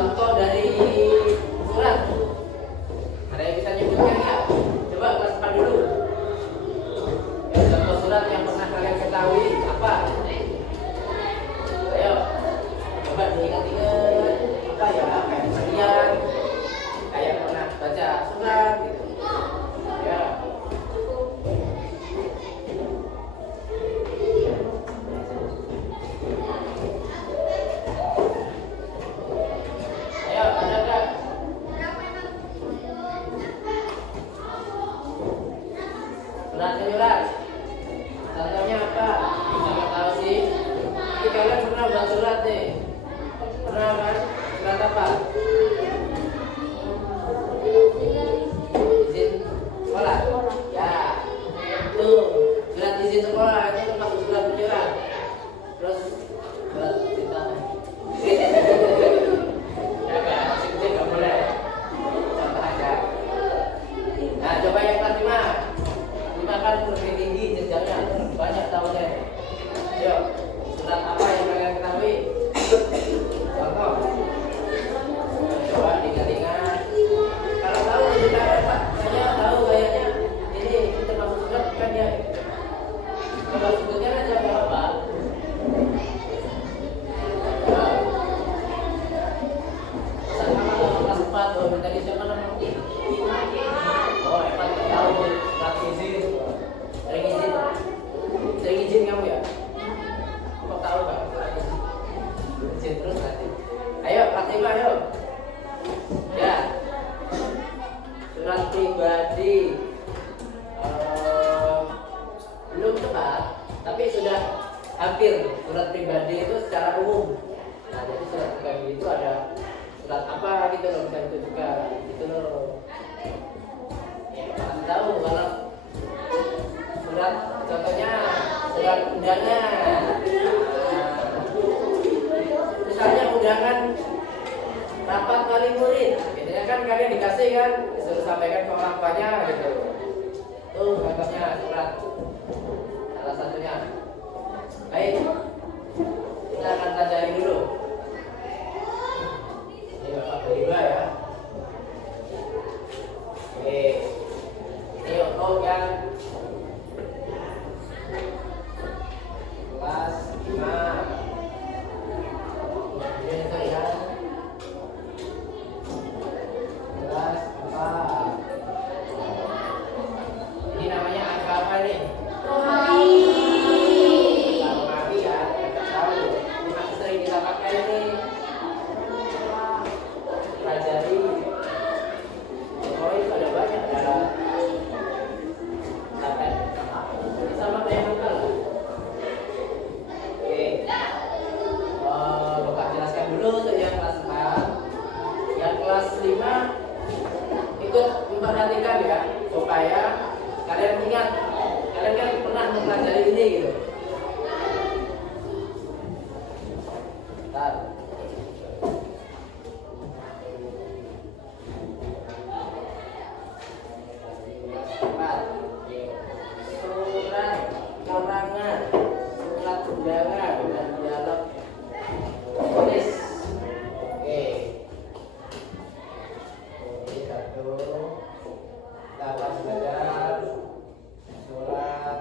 contoh dari surat. Ada yang bisa nyebutkan nggak? Coba kelas 4 dulu. Ya, contoh surat yang pernah kalian ketahui apa? Ayo, coba diingat-ingat apa ya? Kayak kalian kayak pernah baca surat gitu. Ya. Ayo, ada nggak? Surat menyurat. Contohnya apa? Siapa tahu sih? Tapi kalian pernah buat surat nih? Pernah kan? Surat apa? Izin sekolah. Ya. Tuh, surat izin sekolah itu termasuk surat menyurat. Terus surat cinta. Ya kan? Itu nggak boleh. Contoh aja. Nah, coba yang kelas 5. 5 kan lebih tinggi jenjangnya, banyak tahunnya. Ayo, surat apa yang kalian ketahui? Contoh. Coba diingat-ingat. Kalau tahu kita Pak, saya tahu kayaknya ini termasuk surat kan ya. Kalau sebutnya aja nggak apa. Sama kelas 4 tuh, tadi siapa namanya? Oh, Evan tahu surat izin. Sering izin kamu ya? Kok tahu Pak? Izin terus nanti. Ayo, praktik ayo. Ya. Surat pribadi. Belum tepat, tapi sudah hampir. Surat pribadi itu secara umum. Nah, jadi surat pribadi itu ada surat apa gitu loh, bisa ditujukan gitu loh. Ya, pasti tahu kalau surat contohnya surat undangan. Misalnya undangan rapat wali murid, biasanya kan kalian dikasih kan disuruh sampaikan ke orang tuanya gitu. Tuh contohnya surat salah satunya. Baik, kita akan pelajari dulu. Ini bapak berdua ya. Oke, ini untuk yang kelas 5. Ini untuk yang kelas 4. Ini namanya angka apa nih? Romawi ya, kita tahu. Ini masih sering kita pakai ini. Pelajari. Oh, itu ada banyak ya. Sampai sama kayak angka. Bapak jelaskan dulu untuk yang kelas 4. Yang kelas 5 ikut memperhatikan ya, supaya kalian ingat. Kalian kan pernah mempelajari ini gitu. Bentar. Surat keterangan, surat undangan dan dialog tulis. Oke. Ini satu. Kita akan belajar surat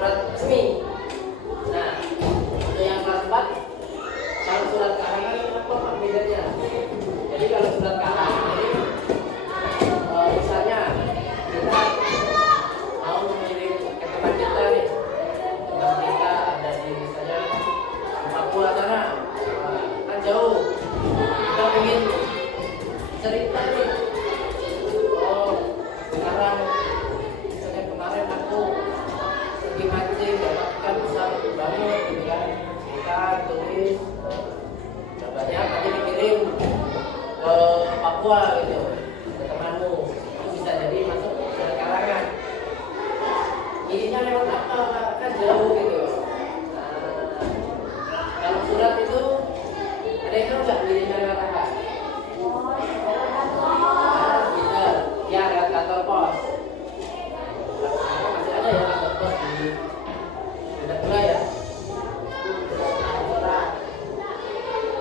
surat resmi. Nah, untuk yang kelas 4, kalau surat karangan apa bedanya? Jadi kalau surat karangan ini misalnya kita mau mengirim ke teman kita nih, teman kita ada di misalnya Papua sana, kan jauh, kita ingin cerita nih, oh sekarang misalnya kemarin aku pergi mancing dapatkan besar banget gitu kan, ikan tulis banyak nanti dikirim ke Papua gitu ke temanmu, itu bisa jadi masuk ke karangan. Ininya lewat apa kan jauh gitu. Kalau surat itu ada yang tahu nggak ininya lewat apa? Bisa, ya lewat kantor pos. Masih ada ya kantor pos di Bendera ya.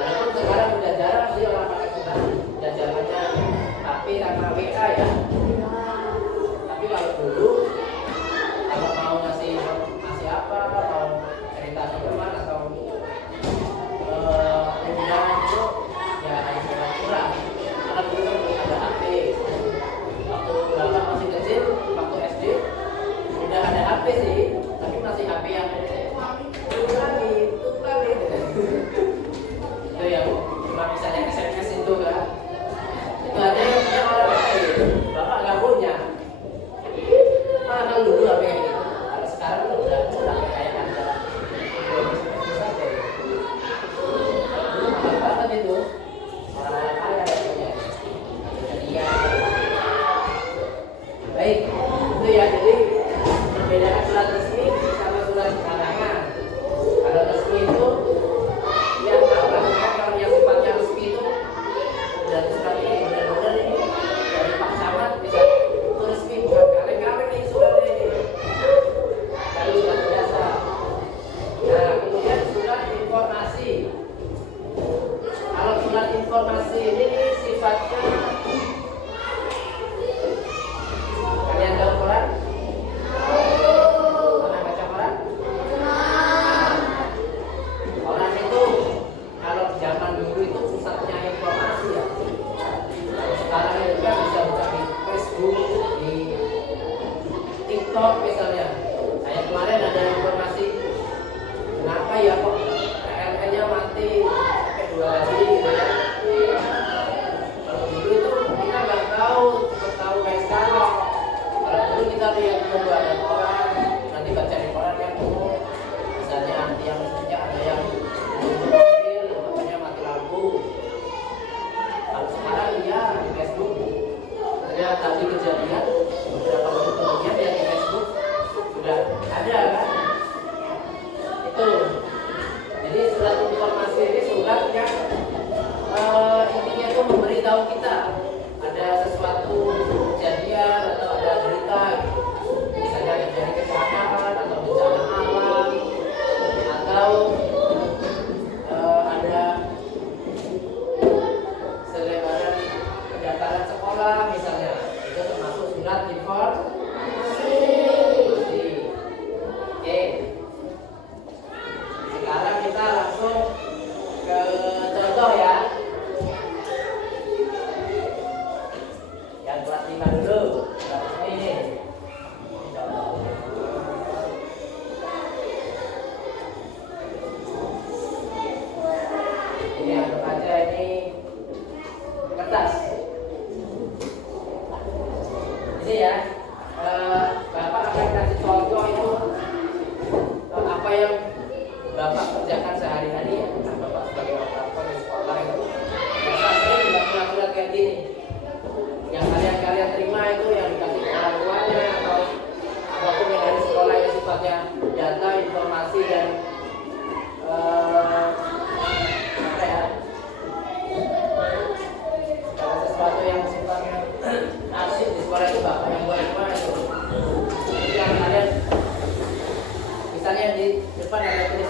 Walaupun sekarang udah jarang sih orang pakai surat, udah zamannya HP sama WA ya. Tapi kalau dulu, kalau mau ngasih apa, mau cerita ke teman atau undangan itu, ya harus lewat surat. Karena dulu kan belum ada HP. Waktu bapak masih kecil, waktu SD, udah ada HP sih, tapi masih HP yang tutup lagi. Itu yang cuma misalnya SMS itu kan. Itu ada yang punya orang lain, bapak nggak punya. Kan dulu HP yang gitu. Kalau sekarang udah kayak ada. Dulu mahal banget itu. Orang kaya yang punya. Iya. Baik, itu ya, jadi perbedaan surat resmi sama surat karangan. Kalau resmi itu yang tahu lah kan, kalau yang sifatnya resmi itu dari surat ini benar-benar ini dari Pak Camat bisa itu resmi, bukan kaleng-kaleng ini suratnya ini. Lalu surat biasa. Nah, kemudian surat informasi. Kalau surat informasi ini sifatnya, kalian tahu koran? Pernah baca koran? Koran itu kalau zaman dulu itu pusatnya informasi ya. Kalau sekarang itu kan bisa buka di Facebook, di TikTok misalnya. Saya kemarin ada informasi, kenapa ya kok PLN-nya mati sampai 2 hari gitu ya. Kalau dulu itu kita nggak tahu, cuma tahu kayak sekarang. Kalau dulu kita lihat dulu ada koran, nanti baca di koran kan, misalnya yang listriknya ada yang mobil, makanya mati lampu. Kalau sekarang ya di Facebook, saya tadi kejadian beberapa waktu kemudian ya di Facebook sudah ada kan. Itu. Jadi surat informasi ini surat yang intinya itu memberitahu kita ada sesuatu kejadian atau ada berita, misalnya terjadi kecelakaan atau bencana alam, atau ada selebaran pendaftaran sekolah misalnya, itu termasuk surat informasi. Oke. Sekarang kita langsung ke contoh ya. Yang kelas 5 dulu, kelas ini. Ini anggap aja ini kertas. Ini ya, Bapak akan kasih contoh itu apa yang Bapak kerjakan sehari-hari ya. Bapak sebagai operator di sekolah itu Bapak sering juga surat-surat kayak gini. Yang kalian terima itu yang dikasih ke orang tuanya atau apapun yang dari sekolah itu sifatnya data, informasi dan apa ya, segala sesuatu yang sifatnya arsip di sekolah itu Bapak yang buat semua itu. Jadi yang kalian misalnya di depan ada tulis